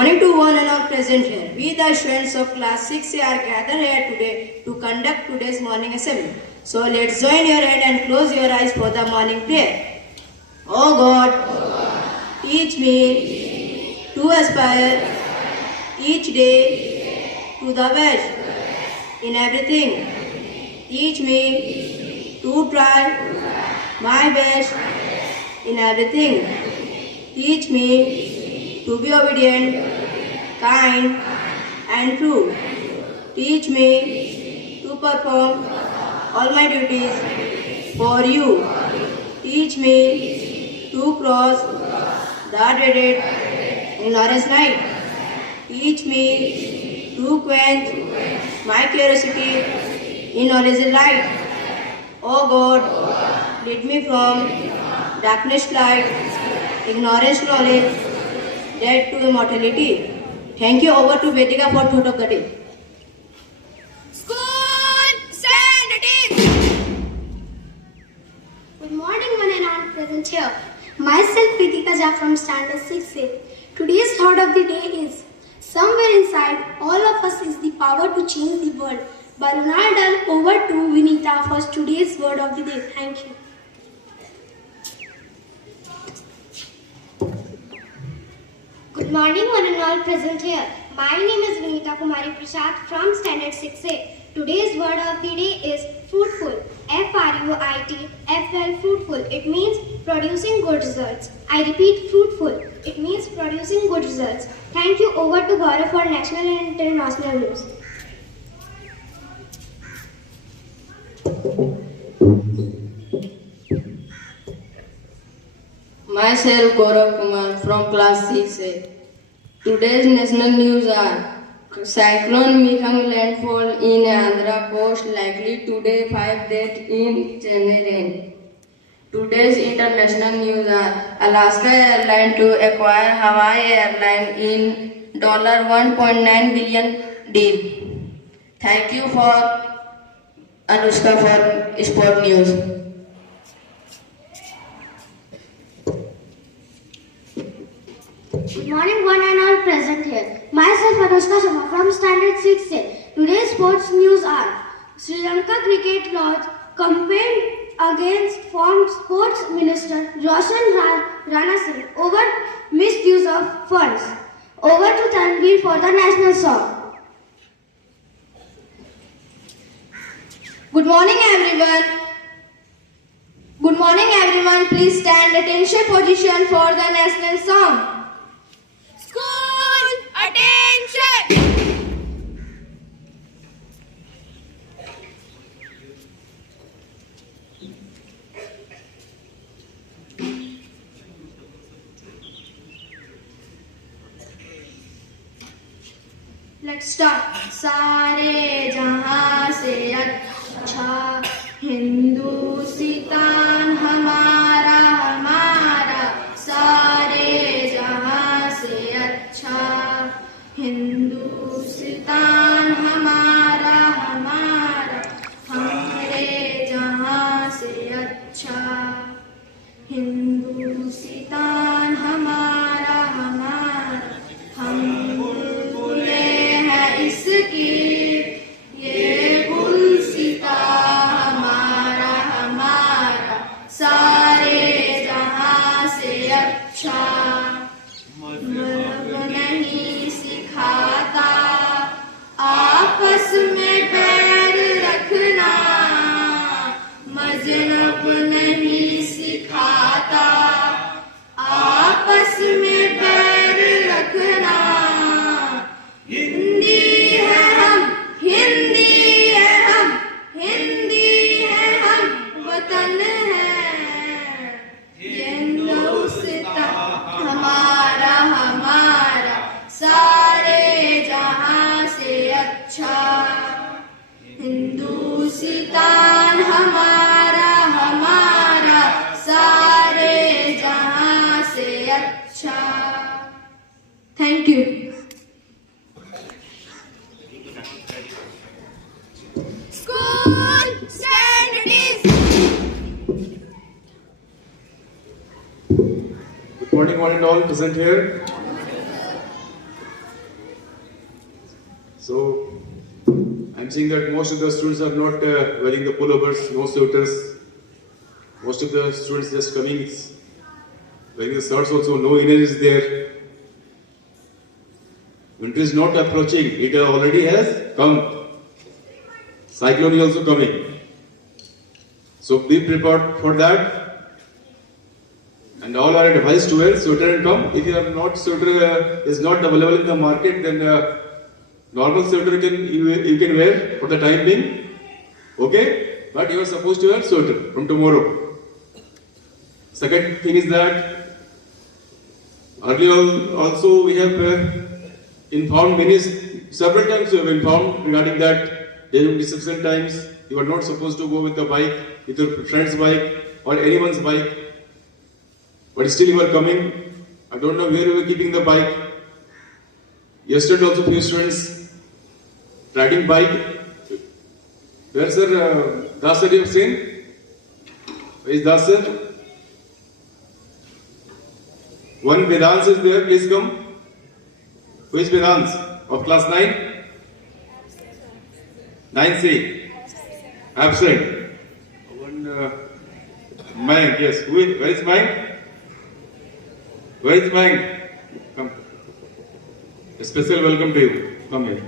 morning to one and all present here. We the students of class 6A are gathered here today to conduct today's morning assembly. So let's join your head and close your eyes for the morning prayer. Oh God, teach me to aspire each day to the best in everything. Teach me to try my best in everything. Teach me to be obedient, kind and true. Teach me to perform all my duties for you. Teach me to cross the dreaded ignorance night. Teach me to quench my curiosity in knowledge light. O God, lead me from darkness to light, ignorance to knowledge, death to immortality. Thank you. Over to Vedika for thought of the day. School, stand at ease. Good morning, one and all present here. Myself, Pritika Jha from Standard 6A. Today's thought of the day is, somewhere inside all of us is the power to change the world. By Ronald, over to Vinita for today's word of the day. Thank you. Good morning, one and all present here. My name is Vinita Kumari Prasad from Standard 6A. Today's word of the day is fruitful. F-R-U-I-T-F-L, fruitful. It means producing good results. I repeat, fruitful. It means producing good results. Thank you. Over to Gaurav for national and international news. Myself Gaurav Kumar from class 6A. Today's national news are Cyclone making landfall in Andhra Coast, likely today 5 deaths in Chennai rain. Today's international news are Alaska Airlines to acquire Hawaii Airlines in $1.9 billion deal. Thank you for Anushka for Sport News. Good morning, one and all present here. Myself, Anushka Sharma from Standard 6A. Today's sports news are Sri Lanka Cricket Lodge campaigned against former Sports Minister Roshan Rana Singh over misuse of funds. Over to Tanvir for the national song. Good morning, everyone. Good morning, everyone. Please stand attention position for the national song. School, attention! Let's start. सारे जहां से अच्छा हिंदुस्तान हमारा हमारा सारे जहां से अच्छा हिंदुस्तान हमारा हमारा हमारे जहां से अच्छा हिंदुस्तान हमारा हमारा हम बुलबुले हैं इसकी ये गुलसिता हमारा हमारा सारे जहां से अच्छा मजहब नहीं सिखाता आपस में बैर रखना मजहब नहीं सिखाता आपस में बैर रखना हिंदी है हम हिंदी है हम हिंदी है हम वतन है ये हिंदुस्तान हमारा हमारा सारे जहां से अच्छा हिंदुस्तान हमारा हमारा सारे जहां से अच्छा thank you School, stand at ease. Good morning, one and all present here. So I'm seeing that most of the students are not wearing the pullovers, no sweaters. Most of the students just coming wearing the shirts also, no inner is there. Winter is not approaching, it already has come. Cyclone is also coming. So be prepared for that. And all are advised to wear sweater and come. If you are not sweater is not available in the market, then normal sweater you can wear for the time being. Okay? But you are supposed to wear sweater from tomorrow. Second thing is that earlier also we have informed several times we have informed regarding that during reception times you are not supposed to go with the bike, with your friend's bike or anyone's bike. But still you are coming. I don't know where you were keeping the bike. Yesterday also few students riding bike. Where sir? Das sir you have seen? Where is Das sir? One Vedans is there, please come. Who is Vedans? Of class 9? 9C. Absent. One Mayank, yes. Where is Mayank? Where is Mayank? Come. A special welcome to you. Come here.